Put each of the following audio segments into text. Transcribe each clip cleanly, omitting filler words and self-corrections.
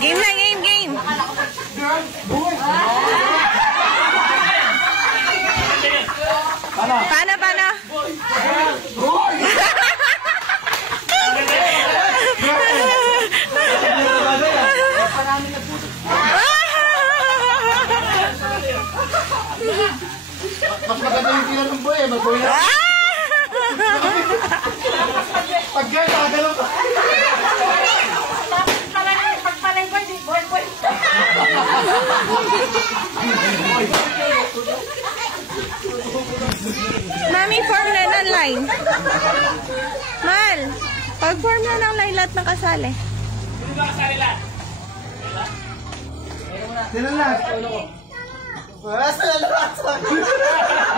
Game na, game. Paano? Mas maganda yung tira ng boy, mag-boy na. Pag gano'n, nakagalaw pa. Pagpalay boy, boy. Mami, form na ng line. Mal, pag-form na ng line lahat ng kasali. Sino ba kasali lahat? Sino lahat? Basta na lahat sa akin.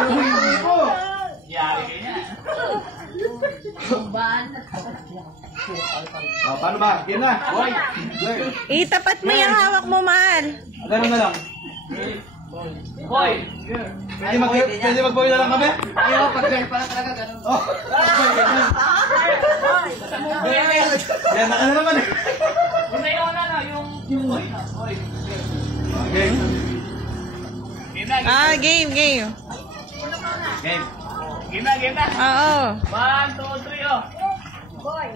Yung hindi mo. Yari kayo niya. Paano ba? Yan na. Boy. Itapat mo yung hawak mo, Mal. Ganun na lang. Boy! Pwede mag-boy na lang kami? Ayaw, pag-girl pala talaga ganun. Oh. Yan na ka na naman eh. Yung sa'yo na, yung boy. Okay. Game na. Game. Game na. Oo. 1, 2, 3, oh. Boy.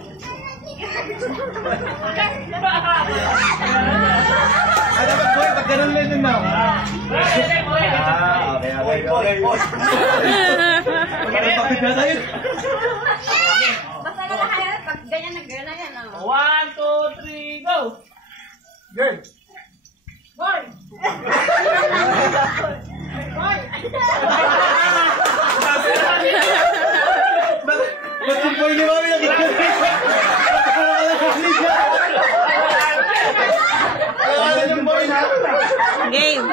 Dapat boy, pag ganun lang yun na. Okay. Magkakapit na tayo. Basta na kaya, pag ganyan na girl na yan. 1, 2, 3, go! Girl. Boy. Ba't yung boy ni Mami nakikita? Yung boy na. Game.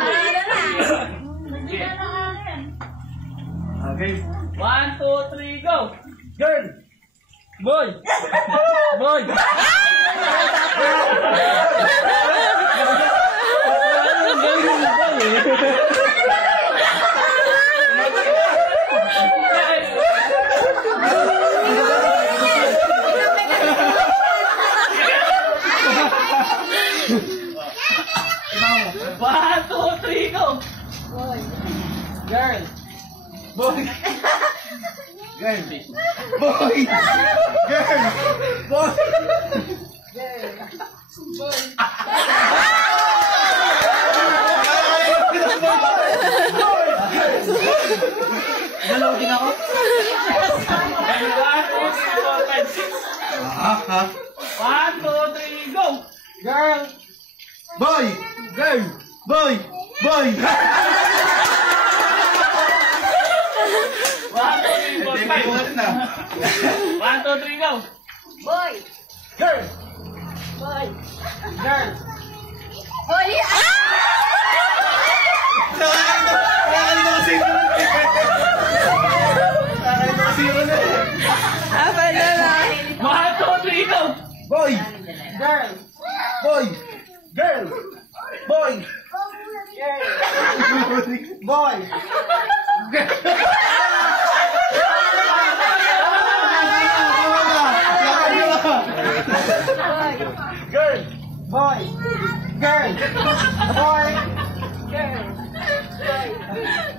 Okay. 1, 2, 3, go! Girl. Boy. One, two, three, go! Boy. Girl! Boy. Girl. Boy. Girl. Boy. Dalaw din ako? 1, 2, 3, go! Girl. Boy. Girl. Boy. Boy. 1, 2, 3, 4, 5. 1, 2, 3, go! Boy. Girl. Boy. Girl. Boy. Nakakalito kasi yun. Nakakalito kasi yun eh. Apa na lang. 1, 2, 3, go! Boy. Girl. Boy. Girl. Boy. Boy. Girl. Boy. Girl. Boy.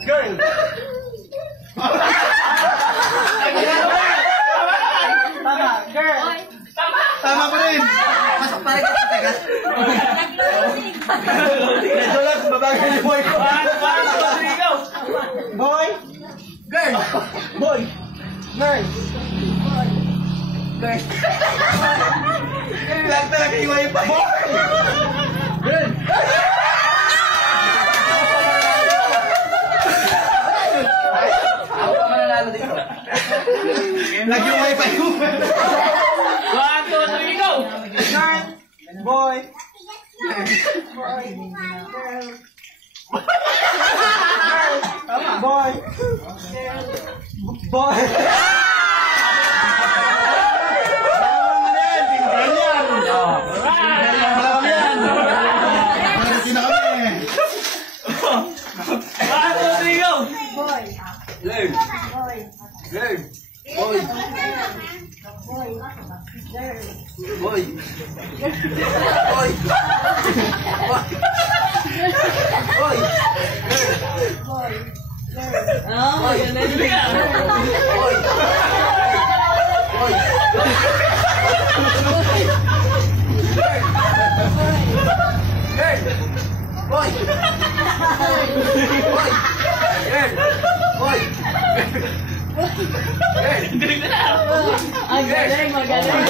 Girl. Tama. Girl. Tama pa rin. Masok pa rin ka patagas. Medyo lang, babagay ni boy ko. 1, 2, 3, go! Boy. Girl. Boy. Girl. Girl. Girl lang talaga yung wifi. Boy. Girl. Ako pa mananalo dito. Lagi yung wifi ko. 1, 2, 3, go! Girl. Boy. Boy. Boy. Girl. Girl. Boy. Boy. Boy. Boy. Boy! Oh, magaling. Boy! Boy! Girl! Boy! Boy! Girl! Boy! Girl! Ang galing, magaling.